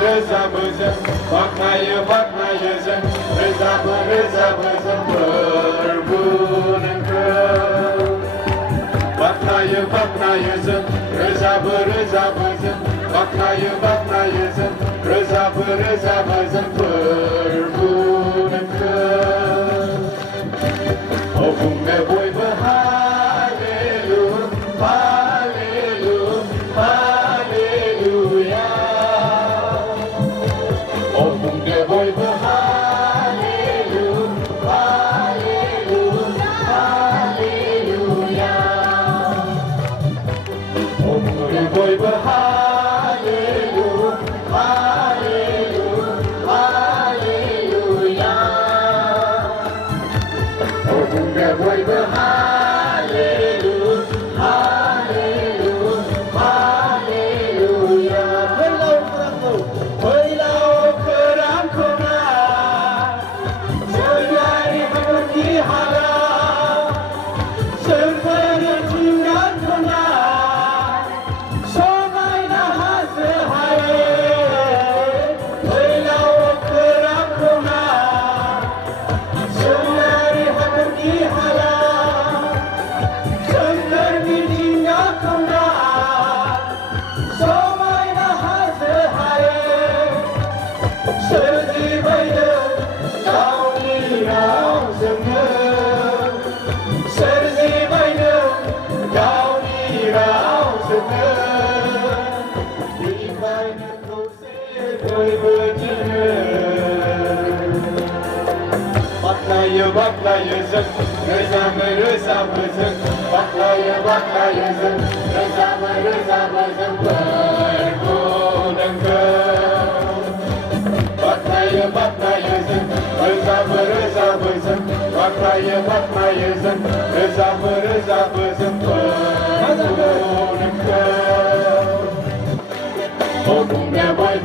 rızamızın bakmayızın rızamızın bırbunun kıl bakmayızın rızamızın bakmayızın rızamızın bırbunun kıl Ofum ve boy ve hallelujah Ofum ve boy ve hallelujah Ofum ve boy ve Baklayızın rızamızın baklayızın rızamızın bırbunun kıl baklayızın rızamızın baklayızın rızamızın bırbunun kıl Ofum ve boy